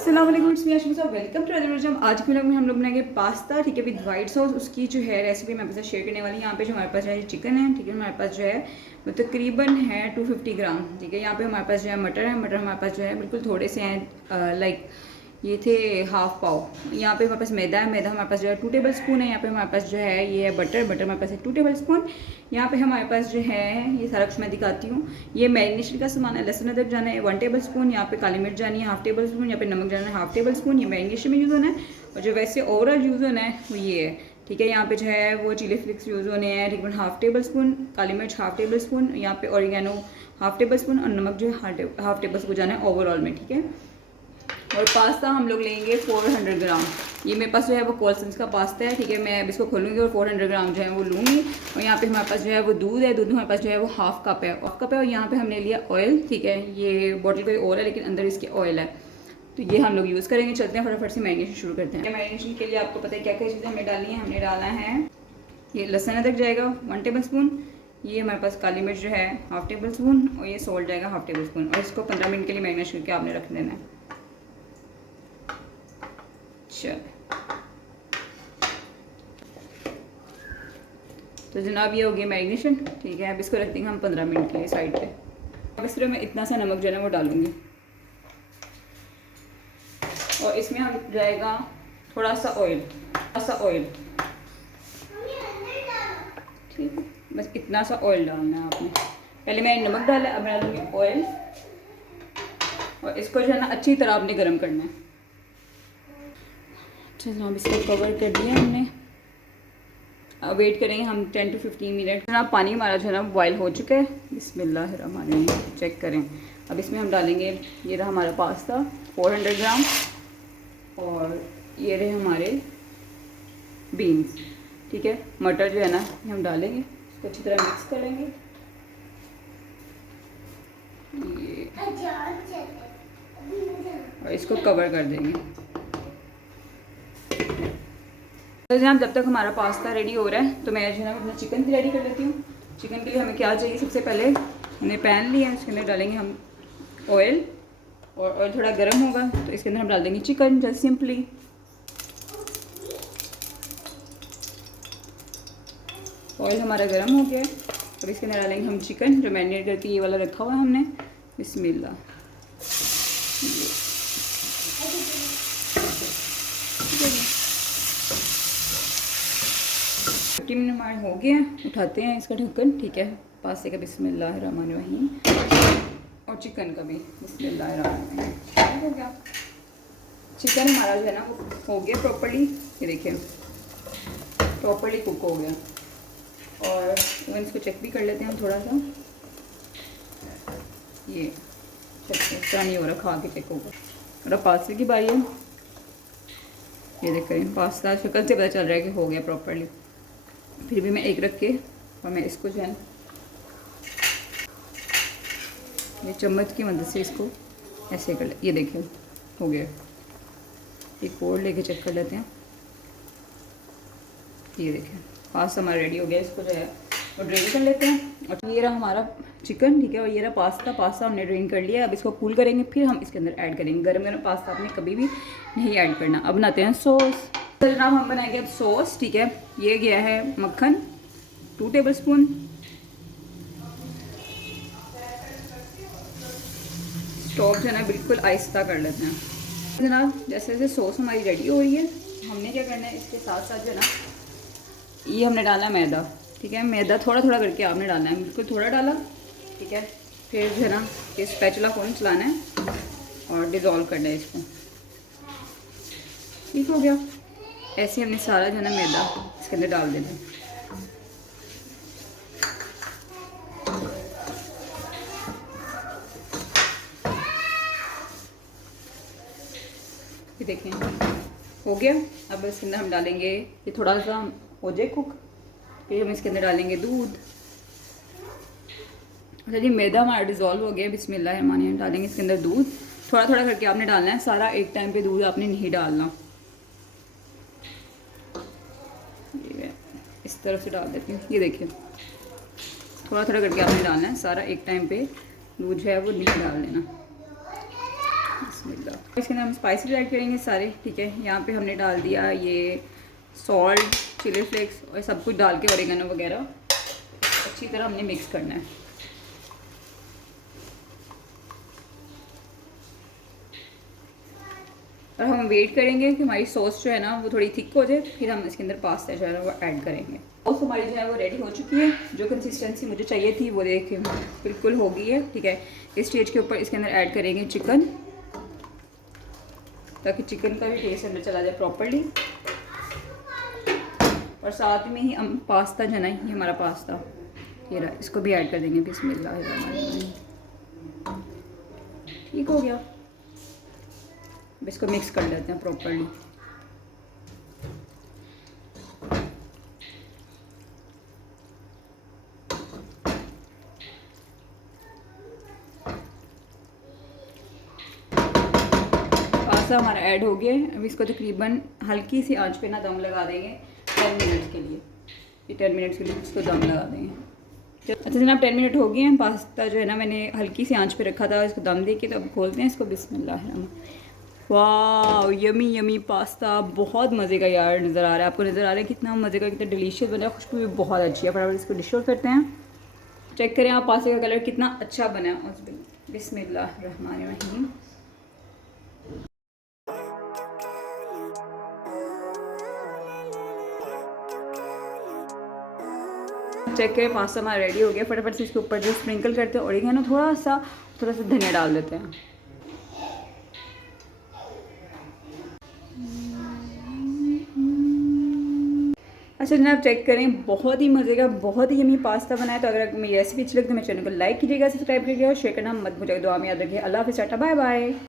अस्सलाम वालेकुम, welcome to other video. आज के व्लॉग में हम लोग बनाएंगे पास्ता, ठीक है, विद वाइट सॉस। उसकी जो है रेसिपी मैं आपके साथ शेयर करने वाली हूँ। यहाँ पे जो हमारे पास जो है चिकन है, ठीक है, हमारे पास जो है वो तकरीबन है 250 ग्राम, ठीक है। यहाँ पे हमारे पास जो है मटर है, मटर हमारे पास जो है बिल्कुल थोड़े से हैं, लाइक ये थे हाफ पाव। यहाँ पे हमारे पास मैदा है, मैदा हमारे पास जो है 2 टेबल स्पून है। यहाँ पे हमारे पास जो है ये है बटर, बटर हमारे पास है 2 टेबल स्पून। यहाँ पे हमारे पास जो है ये सारा कुछ मैं दिखाती हूँ। ये मैरिनेशन का सामान है। लहसुन अदरक जाना है 1 टेबल स्पून। यहाँ पे काली मिर्च जानी है 1/2 टेबल स्पून। यहाँ पे नमक जाना है 1/2 टेबल स्पून। ये मैरिनेशन में यूज़ होना है, और जो वैसे ओवरऑल यूज़ होना है वो ये है, ठीक है। यहाँ पे जो है वो चिली फ्लिक्स यूज़ होने हैं, तकरीबन 1/2 टेबल स्पून, काली मिर्च 1/2 टेबल स्पून, यहाँ पे ऑरिगेनो 1/2 टेबल स्पून, और नमक जो है 1/2 टेबल स्पून जाना है ओवरऑल में, ठीक है। और पास्ता हम लोग लेंगे 400 ग्राम। ये मेरे पास जो है वो कोल्सन्स का पास्ता है, ठीक है। मैं अब इसको खोलूँगी और 400 ग्राम जो है वो लूँगी। और यहाँ पे हमारे पास जो है वो दूध है, दूध हमारे पास जो है वो हाफ कप है, और यहाँ पे हमने लिया ऑयल, ठीक है। ये बॉटल का ऑयल है लेकिन अंदर इसके ऑयल है, तो ये हम लोग यूज़ करेंगे। चलते हैं फटाफट से मैरिनेशन शुरू करते हैं। मैरिनेशन के लिए आपको पता है क्या क्या चीज़ें हमने डाली हैं। हमने डाला है ये लहसुन अदरक जाएगा 1 टेबल स्पून, ये हमारे पास काली मिर्च जो है 1/2 टेबल स्पून, और ये सॉल्ट जाएगा 1/2 टेबल स्पून। और इसको 15 मिनट के लिए मैरिनेट करके आपने रख देना है। चल, तो जनाब ये हो गया मैरिनेशन, ठीक है। अब इसको रख देंगे हम 15 मिनट के लिए साइड पे। अब इस तरह मैं इतना सा नमक जो है ना वो डालूंगी, और इसमें हम जाएगा थोड़ा सा ऑयल, ठीक है। बस इतना सा ऑयल डालना है आपने। पहले मैंने नमक डाला, अब मैं डालूंगी ऑयल, और इसको जो है ना अच्छी तरह आपने गर्म करना है। अच्छा जनाब, इसको कवर कर दिया हमने। अब वेट करेंगे हम 10 to 15 मिनट। जनाब पानी हमारा जो है ना बॉयल हो चुका है। बिस्मिल्लाहिर्रहमानिर्रहीम, चेक करें। अब इसमें हम डालेंगे, ये रहा हमारा पास्ता 400 ग्राम, और ये रहे हमारे बीन्स, ठीक है। मटर जो है ना ये हम डालेंगे, इसको अच्छी तरह मिक्स करेंगे। ये और इसको कवर कर देंगे। तो जनाब जब तक हमारा पास्ता रेडी हो रहा है, तो मैं जो है ना अपना चिकन भी रेडी कर लेती हूँ। चिकन के लिए हमें क्या चाहिए, सबसे पहले हमने पैन लिया है, इसके अंदर डालेंगे हम ऑयल, और ऑयल थोड़ा गर्म होगा तो इसके अंदर हम डाल देंगे चिकन, जस्ट सिंपली। ऑयल हमारा गर्म हो गया है, अब इसके अंदर डालेंगे हम चिकन जो मैरिनेट करके ये वाला रखा हुआ है हमने। बिस्मिल्लाह, 50 मिनट हमारे हो गए हैं। उठाते हैं इसका ढक्कन, ठीक है। पास्ते का बिस्मिल्लाहिर्रहमानिर्रहीम, और चिकन का भी बिस्मिल्लाहिर्रहमानिर्रहीम। हो गया चिकन हमारा जो है ना वो हो गया प्रॉपर्ली, ये देखिए प्रॉपर्ली कुक हो गया। और इसको चेक भी कर लेते हैं हम थोड़ा सा। ये चेक इस तरह नहीं हो रहा, खा के चेक होगा। और अब पास्ते की बारी है। ये देख करें पास्ता शक्ल से पता चल रहा है कि हो गया प्रॉपर्ली। फिर भी मैं एक रख के, और मैं इसको जो है ये चम्मच की मदद से इसको ऐसे कर ले। ये देखिए हो गया। एक और लेके चेक कर लेते हैं। ये देखिए पास्ता हमारा रेडी हो गया। इसको जो है वो ड्रेन कर लेते हैं। और ये रहा हमारा चिकन, ठीक है, और ये रहा पास्ता। पास्ता हमने ड्रेन कर लिया। अब इसको कूल करेंगे, फिर हम इसके अंदर ऐड करेंगे। गर्म गर्म पास्ता आपने कभी भी नहीं ऐड करना। अब बनाते हैं सॉस। तो जनाब हम बनाएंगे अब सॉस, ठीक है। ये गया है मक्खन 2 टेबल स्पून, स्टोव जो है ना बिल्कुल आहिस्ता कर लेते हैं। जनाब जैसे जैसे सॉस हमारी रेडी हो रही है, हमने क्या करना है इसके साथ साथ जो है ना ये हमने डालना है मैदा, ठीक है। मैदा थोड़ा थोड़ा करके आपने डालना है, बिल्कुल थोड़ा डाला, ठीक है। फिर जो है ना ये स्पैचुला फोन चलाना है और डिज़ोल्व करना है इसको, ठीक हो गया। ऐसे हमने सारा जो है ना मैदा इसके अंदर डाल देना है। ये देखें हो गया। अब इसके अंदर हम डालेंगे, ये थोड़ा सा हो जाए कुक, फिर हम इसके अंदर डालेंगे दूध। अच्छा जी मैदा हमारा डिज़ोल्व हो गया। बिस्मिल्लाहिर्रहमानिर्रहीम, डालेंगे इसके अंदर दूध। थोड़ा थोड़ा करके आपने डालना है, सारा एक टाइम पे दूध आपने नहीं डालना। ये इस तरह से डाल देती हूँ। ये देखिए थोड़ा थोड़ा करके आपने डालना है, सारा एक टाइम पे दूध जो है वो नहीं डाल देना। बिस्मिल्लाह। इसके अंदर हम स्पाइसेस ऐड करेंगे सारे, ठीक है। यहाँ पे हमने डाल दिया ये सॉल्ट, चिली फ्लेक्स और सब कुछ डाल के ऑरिगेनो वगैरह अच्छी तरह हमने मिक्स करना है। और हम वेट करेंगे कि हमारी सॉस जो है ना वो थोड़ी थिक हो जाए, फिर हम इसके अंदर पास्ता जो है ना वो ऐड करेंगे। सॉस हमारी जो है वो रेडी हो चुकी है। जो कंसिस्टेंसी मुझे चाहिए थी वो देखिए बिल्कुल हो गई है, ठीक है। इस स्टेज के ऊपर इसके अंदर ऐड करेंगे चिकन, ताकि चिकन का भी टेस्ट अंदर चला जाए प्रॉपर्ली। और साथ में ही हम पास्ता जो है ना, ये हमारा पास्ता ये रहा, इसको भी ऐड कर देंगे। बिस्मिल्लाह, ठीक हो गया। अब इसको मिक्स कर लेते हैं प्रॉपर्ली। पास्ता हमारा ऐड हो गया है। अब इसको तकरीबन हल्की सी आंच पे ना दम लगा देंगे 10 मिनट के लिए। ये 10 मिनट के लिए इसको दम लगा देंगे। अच्छा जनाब 10 मिनट हो गए हैं। पास्ता जो है ना मैंने हल्की सी आंच पे रखा था, इसको दम दे के, तो अब खोलते हैं इसको। बिस्मिल्लाह। वाह यमी यमी पास्ता, बहुत मज़े का यार नज़र आ रहा है। आपको नज़र आ रहा है कितना मज़े का, कितना डिलीशियस बना है। खुशबू भी बहुत अच्छी है। फटाफट इसको डिश आउट करते हैं। चेक करें आप पास्ते का कलर कितना अच्छा बना है। बिस्मिल्लाहिर्रहमानिर्रहीम। चेक करें पास्ता हमारा रेडी हो गया। फटाफट से इसके ऊपर जो स्प्रिंकल करते हैं ऑरिगेनो, थोड़ा सा धनिया डाल देते हैं। अच्छा जनाब चेक करें, बहुत ही मज़े का, बहुत ही यमी पास्ता बनाया। तो अगर मेरी रेसिपी अच्छी लगी तो मेरे चैनल को लाइक कीजिएगा, सब्सक्राइब कीजिएगा और शेयर करना मत भूलिएगा। दुआ में याद रखिए। अल्लाह हाफ़िज़, टाटा बाय बाय।